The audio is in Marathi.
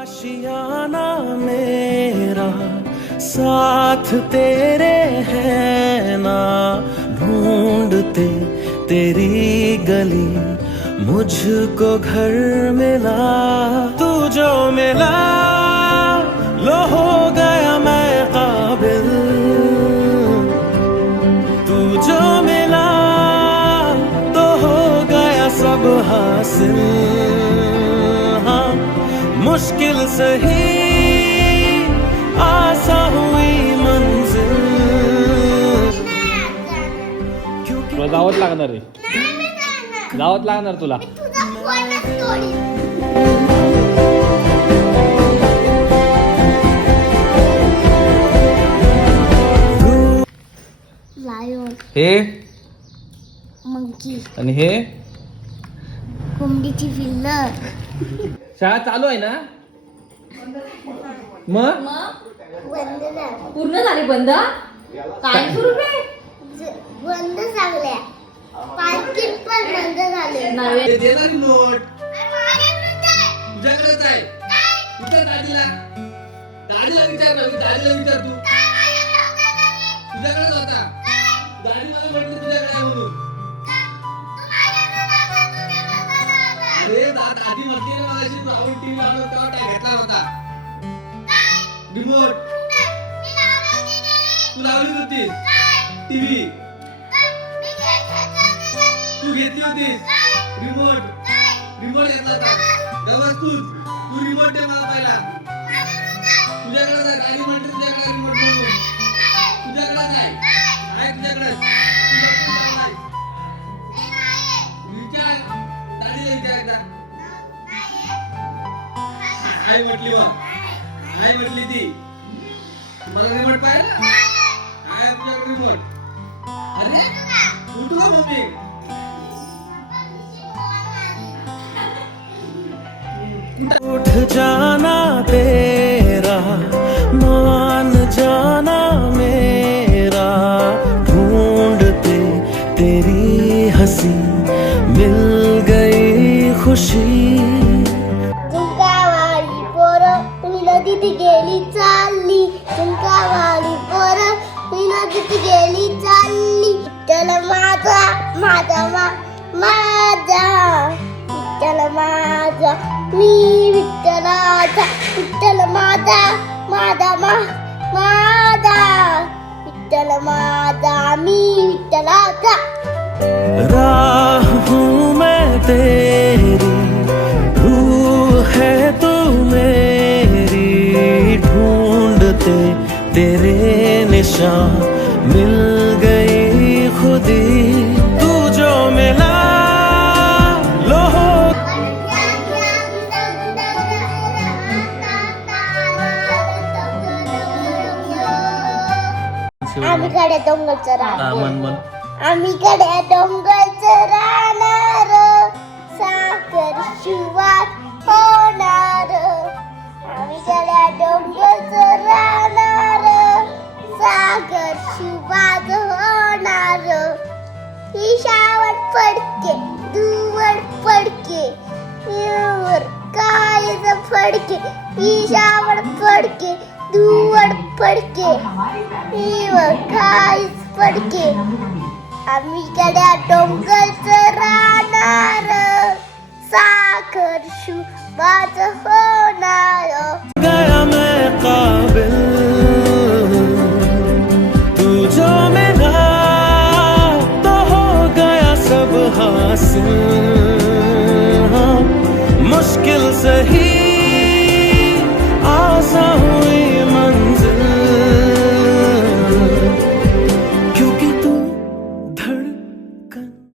आशियाना मेरा साथ तेरे है ना, ढूंढते तेरी गली मुझको घर मिला। तू जो मिला लो हो गया मैं काबिल, तू जो मिला तो हो गया सब हासिल। हाँ मुश्किल सही आसा हुई मंजिल। तुला जावंच लागणार रे, जावंच लागणार तुला. लायन, हे मंकी, आणि हे कोंबडीची पिल्लं. शाळा चालू आहे ना मग? बंद झालं. पूर्ण झाली बंद. काय सुरू रे? बंद झाल्या. पार्किंग पण बंद झाले. नाही देणार नोट तुझ्याकडेच आहे. कुठं दादीला विचार ना, दादीला विचार तू. तुझ्याकडेच होता. दादी मला म्हटली तुझ्याकडे आहे म्हणून. अरे दादी म्हटली ना मला अशी आवड टीव्ही लावून तेव्हा काय घेतला होता रिमोट. तू लावली होतीस टीव्ही, तू घेतली होतीस रिमोट. रिमोट घेतला होता गवस तू रिमोट दे मला पहिला. तुझ्याकडे जाय, गाडी म्हणते तुझ्याकडे रिमोट म्हणून. तुझ्याकडे जाय, आहे तुझ्याकडे. विचार दादीला विचार एकदा. आई म्हटली मग, आई म्हटली ती मला रिमोट पाहिला. आहे तुझ्याकडे रिमोट. अरे उठू का मम्मी? उठ जाना तेरा मान जाना मेरा, ढूंढते तेरी हंसी मिल गई खुशी। झुमकावाली पोरं मी नदीत गेली चालली. झुमकावाली पोरं मी नदीत गेली चालली. चल माझा माझा माझा विठ्ठल माझा, मी विठ्ठलाचा. विठ्ठल माझा माझा माझा विठ्ठल माझा, मी विठ्ठलाचा. राह हूँ मैं तेरी, रूह है तू मेरी, ढूंढते तेरे निशान मिल गई खुदी। तू जो मिला लो हो। आम्हीकडे डोंगरचं राहणार, मन आम्हीकडे डोंगरचं राहणार, साखर शिवात होणार. आम्हीकडे डोंगरचं राहणार, साखर शिवात होणार. ईशावर फडके दुवड फडके, ईवर कायच फडके. ईशावर फडके दुवड फडके, ईवर कायच फडके. आम्हीकडे डोंगरचं राहणार, साखर शिवाच होणार. गया मैं काबिल, तू जो मिला तो हो गया सब हासिल। हाँ मुश्किल सही